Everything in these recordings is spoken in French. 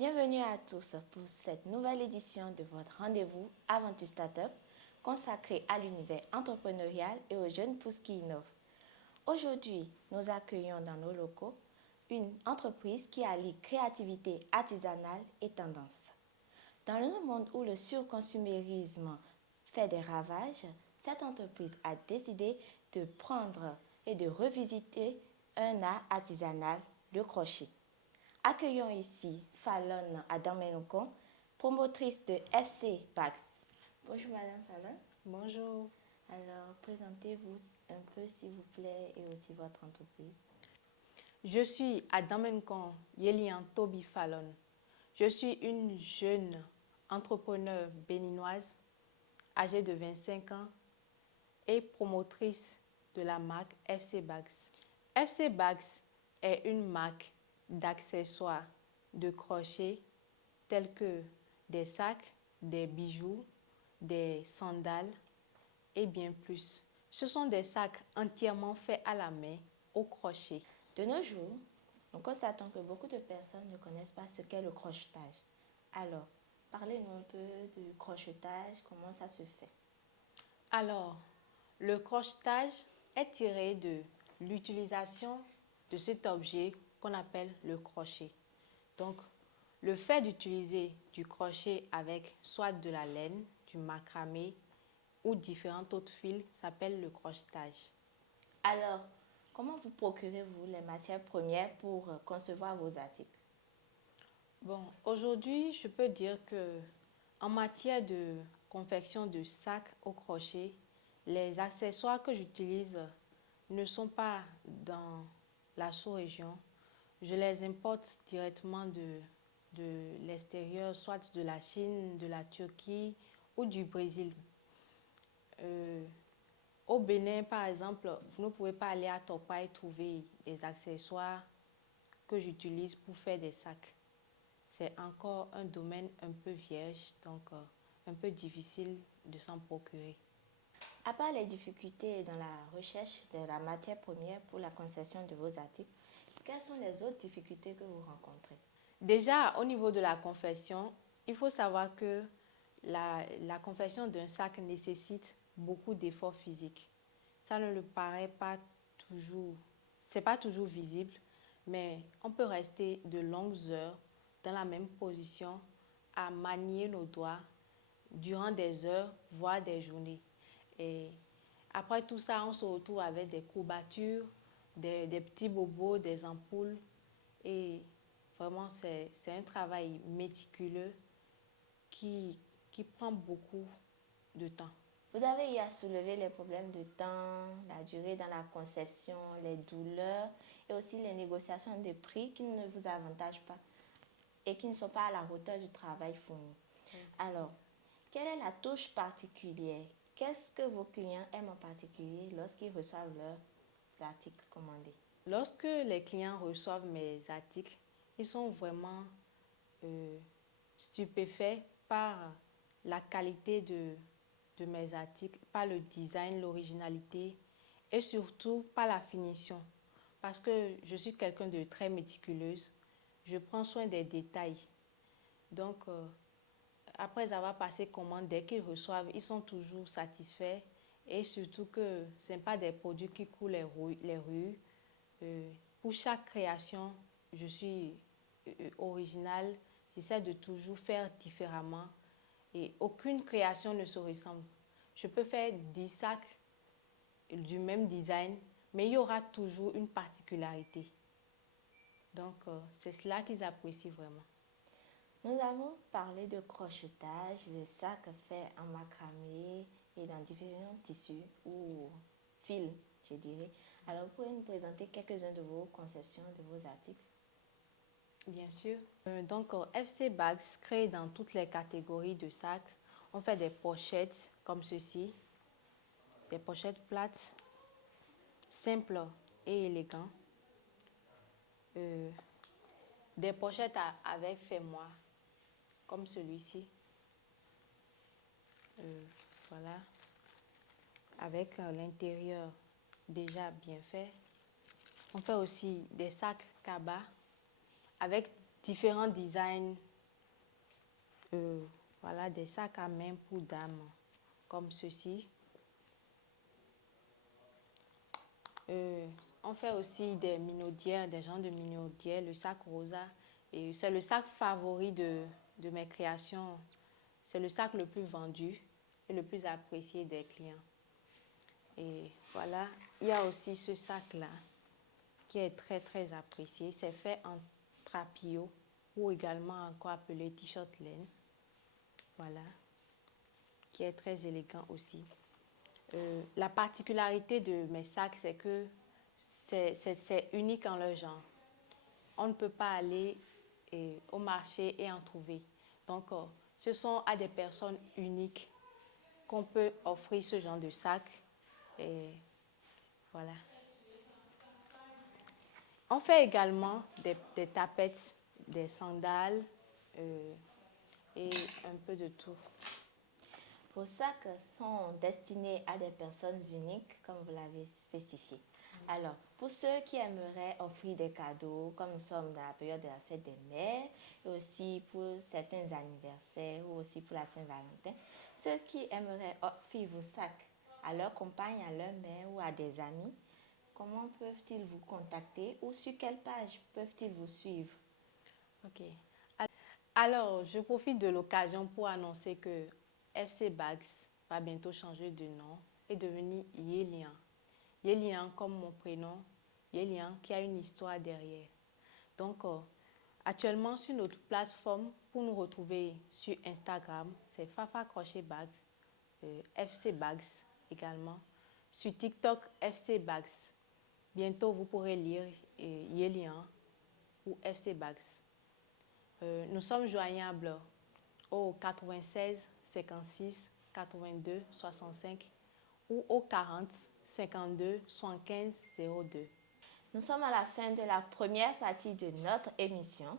Bienvenue à tous pour cette nouvelle édition de votre rendez-vous Aventure Startup consacré à l'univers entrepreneurial et aux jeunes pousses qui innovent. Aujourd'hui, nous accueillons dans nos locaux une entreprise qui allie créativité artisanale et tendance. Dans un monde où le surconsumérisme fait des ravages, cette entreprise a décidé de prendre et de revisiter un art artisanal, le crochet. Accueillons ici Fallon Adamenokon, promotrice de FC Bags. Bonjour Madame Fallon. Bonjour. Alors, présentez-vous un peu s'il vous plaît et aussi votre entreprise. Je suis Adamenokon Yelian Toby Fallon. Je suis une jeune entrepreneur béninoise âgée de 25 ans et promotrice de la marque FC Bags. FC Bags est une marque d'accessoires de crochet tels que des sacs, des bijoux, des sandales et bien plus. Ce sont des sacs entièrement faits à la main au crochet. De nos jours, nous constatons que beaucoup de personnes ne connaissent pas ce qu'est le crochetage. Alors, parlez-nous un peu du crochetage, comment ça se fait? Alors, le crochetage est tiré de l'utilisation de cet objet qu'on appelle le crochet. Donc, le fait d'utiliser du crochet avec soit de la laine, du macramé ou différents autres fils s'appelle le crochetage. Alors, comment vous procurez-vous les matières premières pour concevoir vos articles? Bon, aujourd'hui, je peux dire que en matière de confection de sacs au crochet, les accessoires que j'utilise ne sont pas dans la sous-région. Je les importe directement de l'extérieur, soit de la Chine, de la Turquie ou du Brésil. Au Bénin, par exemple, vous ne pouvez pas aller à Topa et trouver des accessoires que j'utilise pour faire des sacs. C'est encore un domaine un peu vierge, donc un peu difficile de s'en procurer. À part les difficultés dans la recherche de la matière première pour la conception de vos articles, quelles sont les autres difficultés que vous rencontrez? Déjà, au niveau de la confection, il faut savoir que la confection d'un sac nécessite beaucoup d'efforts physiques. Ça ne le paraît pas toujours, c'est pas toujours visible, mais on peut rester de longues heures dans la même position à manier nos doigts durant des heures, voire des journées. Et après tout ça, on se retrouve avec des courbatures, des petits bobos, des ampoules. Et vraiment, c'est un travail méticuleux qui prend beaucoup de temps. Vous avez eu à soulever les problèmes de temps, la durée dans la conception, les douleurs et aussi les négociations de prix qui ne vous avantagent pas et qui ne sont pas à la hauteur du travail fourni. Alors, quelle est la touche particulière? Qu'est-ce que vos clients aiment en particulier lorsqu'ils reçoivent leurs articles commandés? Lorsque les clients reçoivent mes articles, ils sont vraiment stupéfaits par la qualité de mes articles, par le design, l'originalité et surtout par la finition. Parce que je suis quelqu'un de très méticuleuse, je prends soin des détails. Donc, après avoir passé commande, dès qu'ils reçoivent, ils sont toujours satisfaits et surtout que ce n'est pas des produits qui coulent les rues. Pour chaque création, je suis originale, j'essaie de toujours faire différemment et aucune création ne se ressemble. Je peux faire 10 sacs du même design, mais il y aura toujours une particularité. Donc, c'est cela qu'ils apprécient vraiment. Nous avons parlé de crochetage, de sacs faits en macramé et dans différents tissus ou fils, je dirais. Alors, vous pouvez nous présenter quelques-uns de vos conceptions, de vos articles? Bien sûr. Donc, FC Bags crée dans toutes les catégories de sacs. On fait des pochettes comme ceci, des pochettes plates, simples et élégantes. Des pochettes avec fermoir, comme celui-ci. Voilà. Avec l'intérieur déjà bien fait. On fait aussi des sacs cabas avec différents designs Voilà, des sacs à main pour dames, comme ceci. On fait aussi des minaudières, des genres de minaudières, le sac rosa. Et c'est le sac favori de mes créations. C'est le sac le plus vendu et le plus apprécié des clients. Et voilà, il y a aussi ce sac-là qui est très très apprécié. C'est fait en trapillo ou également encore appelé t-shirt laine. Voilà, qui est très élégant aussi. La particularité de mes sacs, c'est que c'est unique en leur genre. On ne peut pas aller au marché et en trouver. Donc, ce sont à des personnes uniques qu'on peut offrir ce genre de sac. Et voilà. On fait également des tapettes, des sandales et un peu de tout. Vos sacs sont destinés à des personnes uniques, comme vous l'avez spécifié. Alors, pour ceux qui aimeraient offrir des cadeaux, comme nous sommes dans la période de la fête des mères, et aussi pour certains anniversaires, ou aussi pour la Saint-Valentin, ceux qui aimeraient offrir vos sacs à leur compagne, à leur mère ou à des amis, comment peuvent-ils vous contacter ou sur quelle page peuvent-ils vous suivre? Ok. Alors, je profite de l'occasion pour annoncer que FC Bags va bientôt changer de nom et devenir Yelian. Yelian comme mon prénom, Yelian qui a une histoire derrière. Donc, actuellement sur notre plateforme, pour nous retrouver sur Instagram, c'est Fafa Crochet Bag, FC Bags également. Sur TikTok, FC Bags. Bientôt, vous pourrez lire Yelian ou FC Bags. Nous sommes joignables au 96 56 82 65 ou au 40 52 75 02. Nous sommes à la fin de la première partie de notre émission.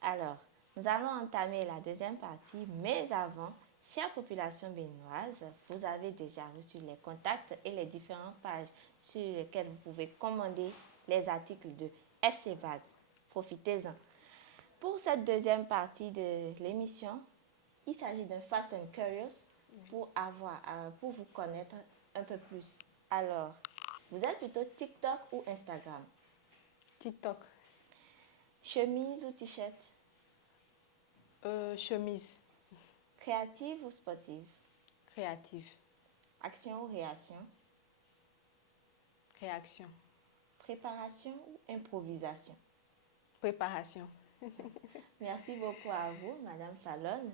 Alors, nous allons entamer la deuxième partie, mais avant, chère population béninoise, vous avez déjà reçu les contacts et les différentes pages sur lesquelles vous pouvez commander les articles de FC Bags. Profitez-en. Pour cette deuxième partie de l'émission, il s'agit d'un Fast and Curious pour vous connaître un peu plus. Alors, vous êtes plutôt TikTok ou Instagram? TikTok. Chemise ou t-shirt? Chemise. Créative ou sportive? Créative. Action ou réaction? Réaction. Préparation ou improvisation? Préparation. Merci beaucoup à vous, Madame Fallon.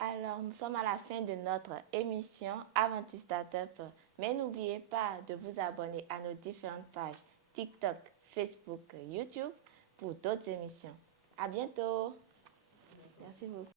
Alors, nous sommes à la fin de notre émission Aventure Startup, mais n'oubliez pas de vous abonner à nos différentes pages TikTok, Facebook, YouTube pour d'autres émissions. À bientôt. Merci beaucoup.